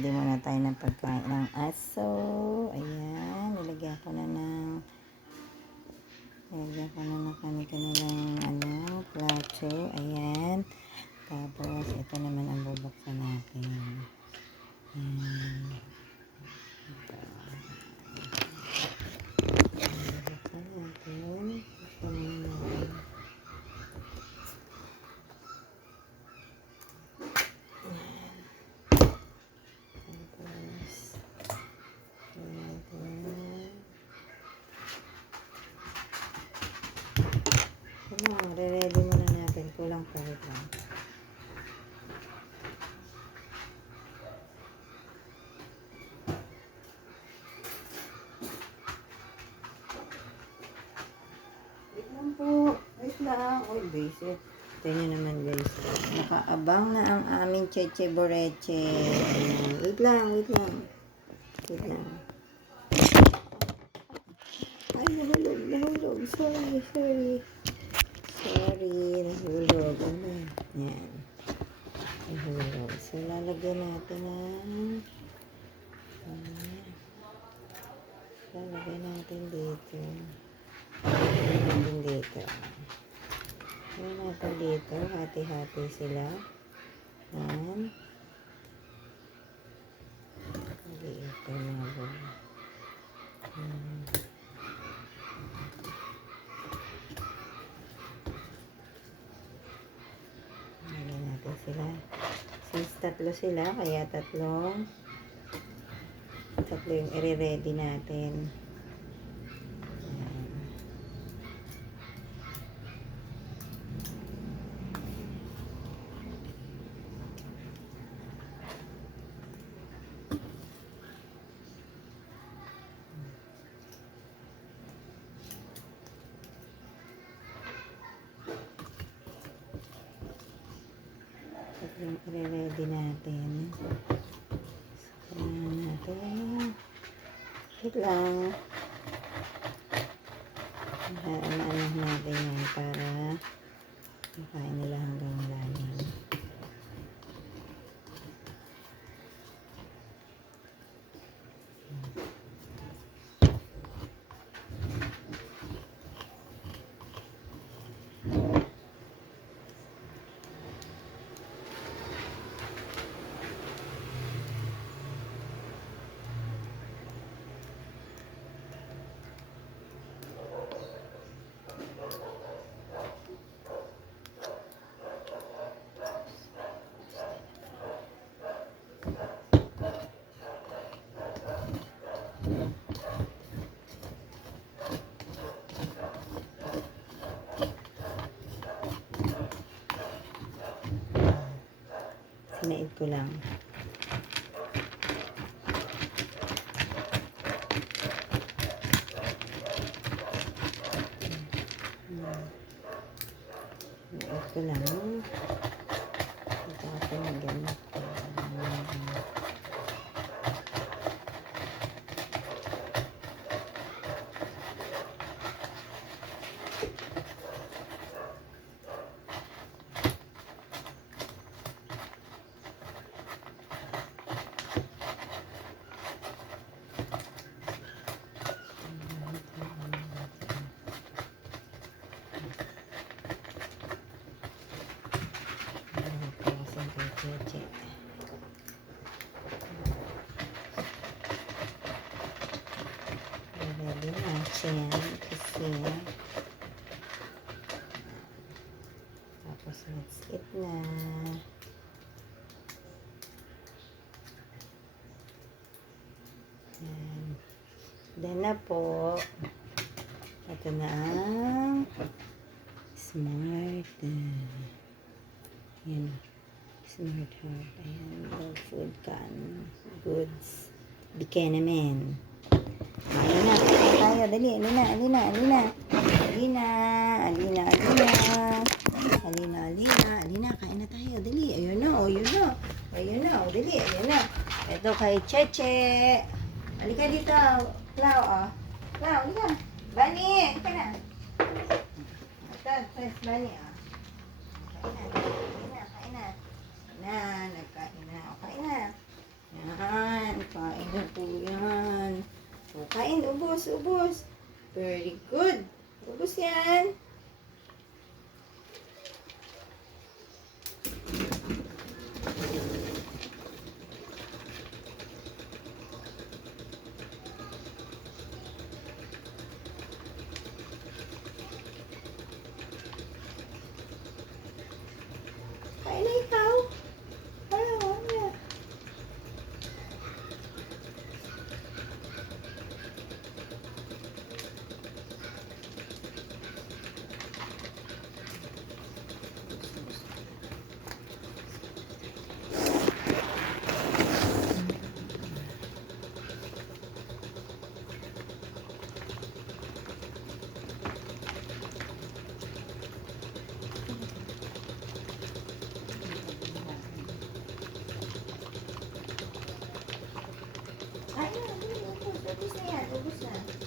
ready muna tayo ng pagkain ng aso. Ayan, nilagyan ko na ng kanilang plato. Ayan. Tapos, ito naman ang bubuksan natin. Ayan. Bubuksan natin. Re-ready muna natin. Kulang pa rin lang. Wait lang po. Wait lang. Uy, basic. Ito nyo naman, guys. Nakaabang na ang aming cheche boreche. Ayan. Wait lang. Wait lang. Wait lang. Ay, nahulog. Nahulog. Sorry. Sorry. Nahulog. Ayan. Nahulog. So, lalagyan natin ng lalagyan natin dito. Lalagyan natin dito. Hati-hati sila. Ayan. Dito na ba? Lalagyan natin sila. Since tatlo sila, kaya tatlo yung i-ready natin. Yung i-ready natin. Ayan natin. Wait lang. Ano natin yan para makain nila hanggang malalim. Sinaid ko lang. Sinaid ko lang. Ito ako nagamit. Cheche. Ready natin kasi tapos let's eat na. Yan. Then na po. Ito na ang smart. Yan. Smart Heart. Ayan. Food can. Goods. Buchanan. Ayan na. Ayan tayo. Dali. Alina. Alina. Alina. Alina. Alina. Alina. Alina. Alina. Kain na tayo. Dali. Ayun na. Ayun na. Ayun na. Dali. Ayun na. Ito kay Cheche. Halika dito. Clau. Clau. Halika. Bunny. Halika na. Ito. Bunny. Kain na. Kain na. Kain na. Nagkain na. Kain na. Yan. kain. Ubos, ubos. Very good. Ubos yan. Kain na ikaw. Ano? Ay, ubos na yan, ubos na.